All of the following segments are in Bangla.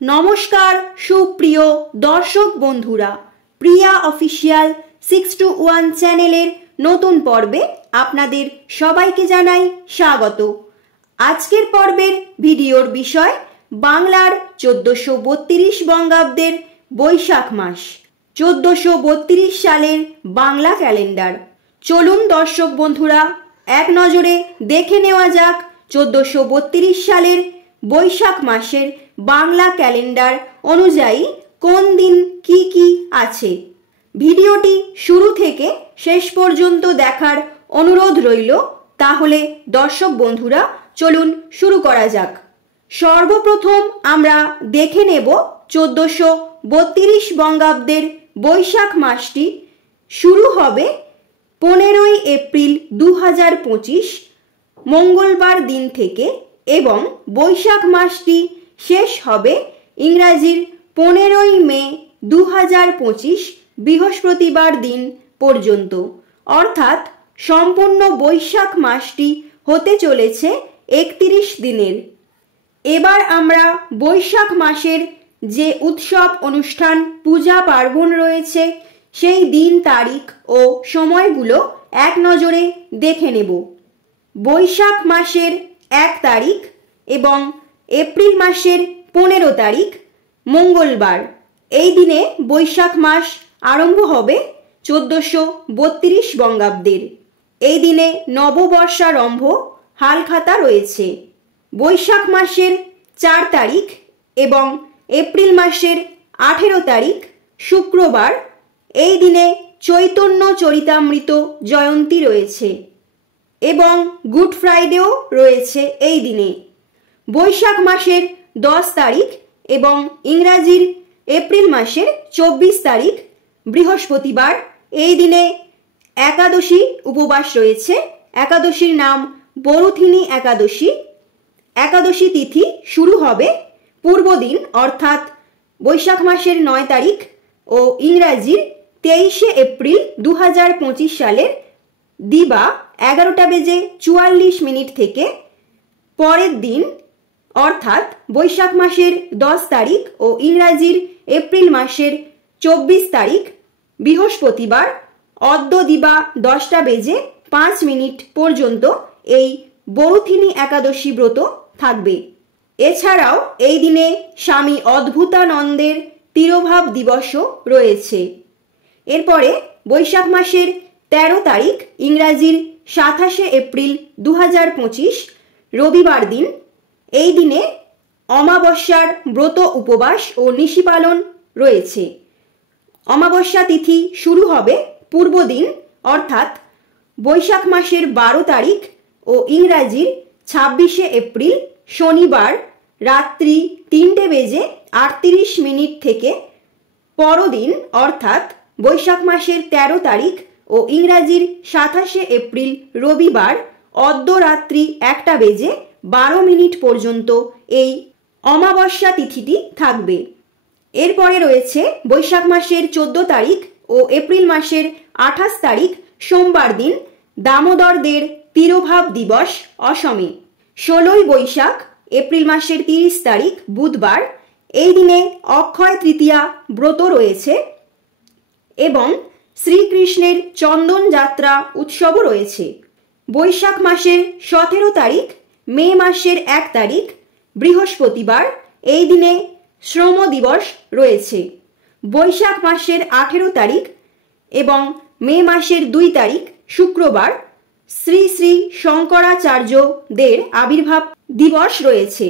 নমস্কার সুপ্রিয় দর্শক বন্ধুরা, প্রিয়া অফিসিয়াল 621 চ্যানেলের নতুন পর্বে আপনাদের সবাইকে জানাই স্বাগত। আজকের পর্বের ভিডিওর বিষয় বাংলার 1432 বঙ্গাব্দের বৈশাখ মাস, 1432 সালের বাংলা ক্যালেন্ডার। চলুন দর্শক বন্ধুরা এক নজরে দেখে নেওয়া যাক 1432 সালের বৈশাখ মাসের বাংলা ক্যালেন্ডার অনুযায়ী কোন দিন কি কি আছে। ভিডিওটি শুরু থেকে শেষ পর্যন্ত দেখার অনুরোধ রইল। তাহলে দর্শক বন্ধুরা চলুন শুরু করা যাক। সর্বপ্রথম আমরা দেখে নেব 1432 বঙ্গাব্দের বৈশাখ মাসটি শুরু হবে 15 এপ্রিল 2025 মঙ্গলবার দিন থেকে এবং বৈশাখ মাসটি শেষ হবে ইংরাজির 15 মে 2025 বৃহস্পতিবার দিন পর্যন্ত। অর্থাৎ সম্পূর্ণ বৈশাখ মাসটি হতে চলেছে 31 দিনের। এবার আমরা বৈশাখ মাসের যে উৎসব অনুষ্ঠান পূজা পার্বণ রয়েছে সেই দিন তারিখ ও সময়গুলো এক নজরে দেখে নেব। বৈশাখ মাসের 1 তারিখ এবং এপ্রিল মাসের 15 তারিখ মঙ্গলবার, এই দিনে বৈশাখ মাস আরম্ভ হবে 1432 বঙ্গাব্দের। এই দিনে নববর্ষারম্ভ হালখাতা রয়েছে। বৈশাখ মাসের 4 তারিখ এবং এপ্রিল মাসের 18 তারিখ শুক্রবার, এই দিনে চৈতন্য চরিতামৃত জয়ন্তী রয়েছে এবং গুড ফ্রাইডেও রয়েছে এই দিনে। বৈশাখ মাসের 10 তারিখ এবং ইংরাজির এপ্রিল মাসের 24 তারিখ বৃহস্পতিবার, এই দিনে একাদশী উপবাস রয়েছে। একাদশীর নাম বরুথিনী একাদশী। একাদশী তিথি শুরু হবে পূর্বদিন অর্থাৎ বৈশাখ মাসের 9 তারিখ ও ইংরাজির 23 এপ্রিল 2025 সালের দিবা 11:44 থেকে পরের দিন অর্থাৎ বৈশাখ মাসের 10 তারিখ ও ইংরাজির এপ্রিল মাসের 24 তারিখ বৃহস্পতিবার অদ্য দিবা 10:05 পর্যন্ত এই বরুথিনী একাদশী ব্রত থাকবে। এছাড়াও এই দিনে স্বামী অদ্ভুতানন্দের তিরোভাব দিবসও রয়েছে। এরপরে বৈশাখ মাসের 13 তারিখ ইংরাজির 27 এপ্রিল 2025 রবিবার দিন, এই দিনে অমাবস্যার ব্রত উপবাস ও নিশি পালন রয়েছে। অমাবস্যা তিথি শুরু হবে পূর্বদিন অর্থাৎ বৈশাখ মাসের 12 তারিখ ও ইংরাজির 26 এপ্রিল শনিবার রাত্রি 3:38 থেকে পরদিন অর্থাৎ বৈশাখ মাসের 13 তারিখ ও ইংরাজির 27 এপ্রিল রবিবার অর্ধরাত্রি 1:12 পর্যন্ত এই অমাবস্যা তিথিটি থাকবে। এরপরে রয়েছে বৈশাখ মাসের 14 তারিখ ও এপ্রিল মাসের 28 তারিখ সোমবার দিন দামোদরদের তিরোভাব দিবস অসমে। 16 বৈশাখ এপ্রিল মাসের 30 তারিখ বুধবার, এই দিনে অক্ষয় তৃতীয়া ব্রত রয়েছে এবং শ্রীকৃষ্ণের চন্দন যাত্রা উৎসবও রয়েছে। বৈশাখ মাসের 17 তারিখ মে মাসের 1 তারিখ বৃহস্পতিবার, এই দিনে শ্রম দিবস রয়েছে। বৈশাখ মাসের 18 তারিখ এবং মে মাসের 2 তারিখ শুক্রবার শ্রী শ্রী শঙ্করাচার্যদের আবির্ভাব দিবস রয়েছে।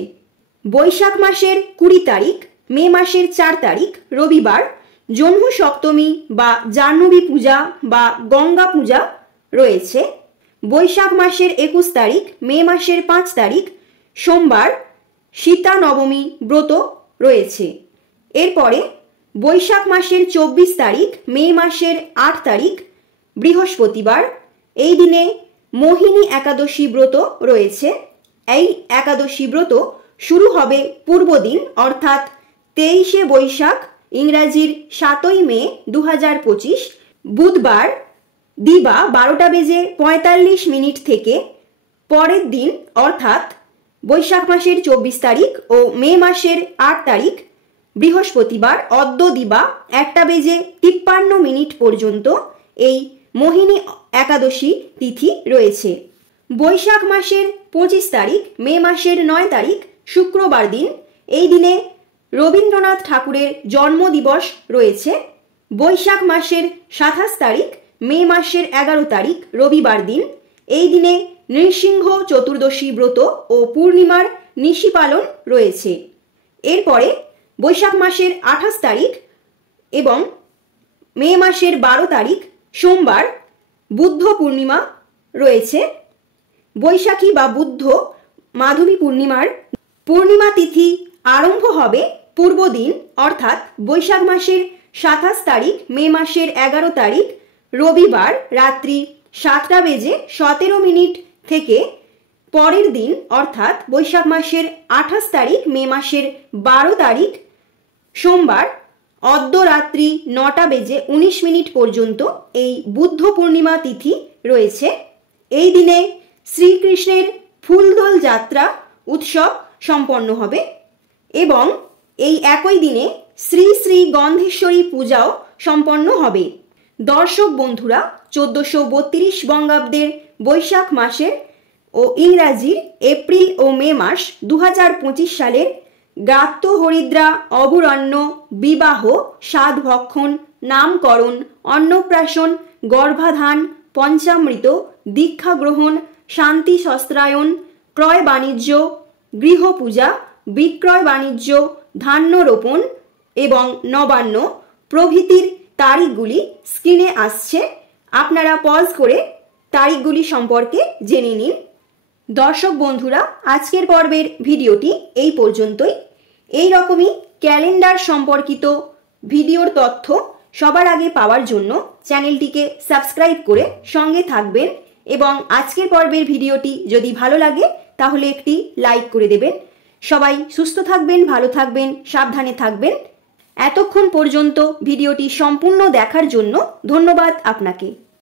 বৈশাখ মাসের 20 তারিখ মে মাসের 4 তারিখ রবিবার জহ্নু সপ্তমী বা জাহ্নবী পূজা বা গঙ্গা পূজা রয়েছে। বৈশাখ মাসের 21 তারিখ মে মাসের 5 তারিখ সোমবার সীতা নবমী ব্রত রয়েছে। এরপরে বৈশাখ মাসের 24 তারিখ মে মাসের 8 তারিখ বৃহস্পতিবার, এই দিনে মোহিনী একাদশী ব্রত রয়েছে। এই একাদশী ব্রত শুরু হবে পূর্বদিন অর্থাৎ 23 বৈশাখ ইংরাজির 7 মে 2025 বুধবার দিবা 12:45 থেকে পরের দিন অর্থাৎ বৈশাখ মাসের 24 তারিখ ও মে মাসের 8 তারিখ বৃহস্পতিবার অদ্য দিবা 1:53 পর্যন্ত এই মোহিনী একাদশী তিথি রয়েছে। বৈশাখ মাসের 25 তারিখ, মে মাসের 9 তারিখ শুক্রবার দিন, এই দিনে রবীন্দ্রনাথ ঠাকুরের জন্মদিবস রয়েছে। বৈশাখ মাসের 27 তারিখ, মে মাসের 11 তারিখ রবিবার দিন, এই দিনে নৃসিংহ চতুর্দশী ব্রত ও পূর্ণিমার নিশি পালন রয়েছে। এরপরে বৈশাখ মাসের 28 তারিখ এবং মে মাসের 12 তারিখ সোমবার বুদ্ধ পূর্ণিমা রয়েছে। বৈশাখী বা বুদ্ধ মাধবী পূর্ণিমার পূর্ণিমা তিথি আরম্ভ হবে পূর্ব দিন, অর্থাৎ বৈশাখ মাসের 27 তারিখ, মে মাসের 11 তারিখ রবিবার রাত্রি 7:17 থেকে পরের দিন, অর্থাৎ বৈশাখ মাসের 28 তারিখ, মে মাসের 12 তারিখ সোমবার অর্ধরাত্রি 9:19 পর্যন্ত এই বুদ্ধ পূর্ণিমা তিথি রয়েছে। এই দিনে শ্রীকৃষ্ণের ফুলদোল যাত্রা উৎসব সম্পন্ন হবে এবং এই একই দিনে শ্রী শ্রী গন্ধেশ্বরী পূজাও সম্পন্ন হবে। দর্শক বন্ধুরা, 1432 বঙ্গাব্দের বৈশাখ মাসের ও ইংরাজির এপ্রিল ও মে মাস 2025 সালের গ্রাত্য হরিদ্রা অবরণ্য বিবাহ সাধভক্ষণ নামকরণ অন্নপ্রাশন গর্ভাধান পঞ্চামৃত দীক্ষা গ্রহণ শান্তি শস্ত্রায়ন ক্রয় বাণিজ্য গৃহপূজা বিক্রয় বাণিজ্য ধান্য রোপণ এবং নবান্ন প্রভৃতির তারিখগুলি স্ক্রিনে আসছে। আপনারা পজ করে তারিখগুলি সম্পর্কে জেনে নিন। দর্শক বন্ধুরা, আজকের পর্বের ভিডিওটি এই পর্যন্তই। এই রকমই ক্যালেন্ডার সম্পর্কিত ভিডিওর তথ্য সবার আগে পাওয়ার জন্য চ্যানেলটিকে সাবস্ক্রাইব করে সঙ্গে থাকবেন এবং আজকের পর্বের ভিডিওটি যদি ভালো লাগে তাহলে একটি লাইক করে দেবেন। সবাই সুস্থ থাকবেন, ভালো থাকবেন, সাবধানে থাকবেন। এতক্ষণ পর্যন্ত ভিডিওটি সম্পূর্ণ দেখার জন্য ধন্যবাদ আপনাকে।